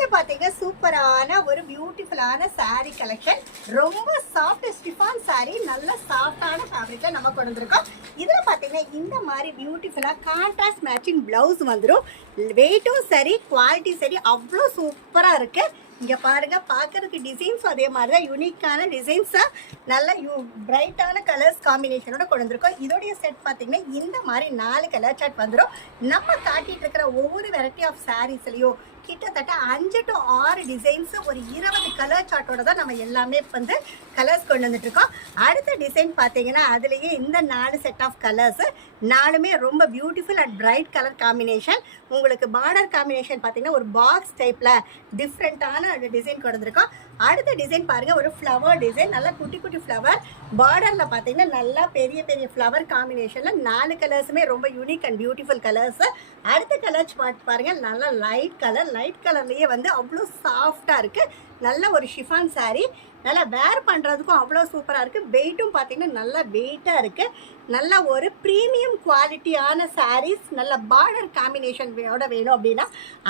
அடுத்து பாத்தீங்கன்னா சூப்பரான ஒரு பியூட்டிஃபுல்லான saree கலெக்ஷன். ரொம்ப சாஃப்ட் ஸ்டிஃபான் saree, நல்ல சாஃப்டான ஃபேப்ரிக்ல நம்ம கொண்டு வந்திருக்கோம். இதுல பாத்தீங்கன்னா இந்த மாதிரி பியூட்டிஃபுல்லா கான்ட்ராஸ்ட் மேட்சிங் பிளவுஸ் வந்துடும். வெயிட்டும் சரி, குவாலிட்டி சரி, அவ்வளோ சூப்பரா இருக்கு. இங்க பாருங்க, பார்க்கறதுக்கு டிசைன்ஸ் அதே மாதிரி தான் யூனிக்கான டிசைன்ஸா நல்ல பிரைட்டான கலர்ஸ் காம்பினேஷனோட கொண்டு வந்திருக்கோம். இதோடைய செட் பார்த்தீங்கன்னா இந்த மாதிரி 4 கலர் சார்ட் வந்துடும். நம்ம காட்டிட்டு இருக்கிற ஒவ்வொரு வெரைட்டி ஆஃப் சாரீஸ்லையும் கிட்டத்தட்ட 5 to 6 டிசைன்ஸ், ஒரு 20 கலர் சார்ட்டோட தான் நம்ம எல்லாமே வந்து கலர்ஸ் கொண்டு வந்துட்டு இருக்கோம். அடுத்த டிசைன் பார்த்தீங்கன்னா அதுலேயே இந்த 4 செட் ஆஃப் கலர்ஸ் 4மே ரொம்ப beautiful and bright colour combination. உங்களுக்கு பார்டர் காம்பினேஷன் பார்த்தீங்கன்னா ஒரு பாக்ஸ் டைப்பில் டிஃப்ரெண்ட்டான டிசைன் கொண்டு வந்திருக்கோம். அடுத்த டிசைன் பாருங்க, ஒரு ஃப்ளவர் டிசைன், நல்லா குட்டி குட்டி ஃப்ளவர் பார்டரில் பார்த்தீங்கன்னா நல்லா பெரிய பெரிய ஃப்ளவர் காம்பினேஷனில் 4 கலர்ஸுமே ரொம்ப யூனிக் அண்ட் பியூட்டிஃபுல் கலர்ஸ். அடுத்த கலர் பாருங்க, நல்லா லைட் கலர்லேயே வந்து அவ்வளோ சாஃப்டாக இருக்குது. நல்ல ஒரு ஷிஃபான் saree, நல்லா வேர் பண்ணுறதுக்கும் அவ்வளோ சூப்பராக இருக்குது. வெயிட்டும் பார்த்தீங்கன்னா நல்லா வெயிட்டாக இருக்குது. நல்ல ஒரு ப்ரீமியம் குவாலிட்டியான சாரீஸ், நல்ல பார்டர் காம்பினேஷனோட வேணும் அப்படின்னா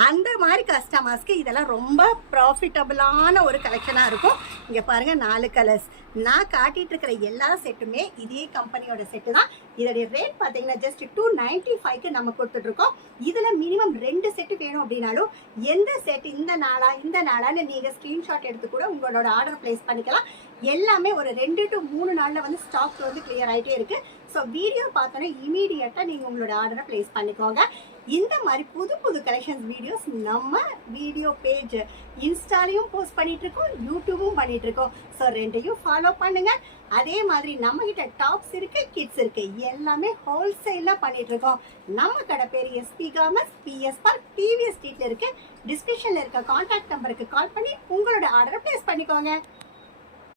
அந்த மாதிரி கஸ்டமர்ஸ்க்கு இதெல்லாம் ரொம்ப ப்ராஃபிட்டபுளான ஒரு கலெக்ஷனாக இருக்கும். இங்கே பாருங்கள் 4 கலர்ஸ். நான் காட்டிகிட்டு இருக்கிற எல்லா செட்டுமே இதே கம்பெனியோட செட்டு தான். இதோடைய ரேட் பார்த்தீங்கன்னா ஜஸ்ட் 295க்கு நம்ம கொடுத்துட்ருக்கோம். இதில் மினிமம் 2 செட்டு வேணும் அப்படின்னாலும் எந்த செட் இந்த நாளான்னு நீங்கள் ஸ்க்ரீன்ஷாட் எடுத்து கூட உங்களோட ஆர்டர் பிளேஸ் பண்ணிக்கலாம். எல்லாமே ஒரு 2 to 3 நாளில் வந்து ஸ்டாக் வந்து கிளியர் ஆகிட்டே இருக்குது. ஸோ வீடியோ பார்த்தோன்னே இமீடியட்டாக நீங்கள் உங்களோட ஆர்டரை ப்ளேஸ் பண்ணிக்கோங்க. இந்த மாதிரி புது புது கலெக்ஷன்ஸ் வீடியோஸ் நம்ம வீடியோ பேஜ் இன்ஸ்டாலையும் போஸ்ட் பண்ணிகிட்ருக்கோம், யூடியூபும் பண்ணிகிட்ருக்கோம். ஸோ 2யும் ஃபாலோ பண்ணுங்கள். அதே மாதிரி நம்மக்கிட்ட டாப்ஸ் இருக்குது, கிட்ஸ் இருக்குது, எல்லாமே ஹோல்சேலாக பண்ணிகிட்ருக்கோம். நம்ம கடை பேர் SP commerce, PS park, TVS ஸ்ட்ரீட்டில் இருக்குது. டிஸ்கிரிப்ஷனில் இருக்க கான்டாக்ட் நம்பருக்கு கால் பண்ணி உங்களோட ஆர்டரை ப்ளேஸ் பண்ணிக்கோங்க.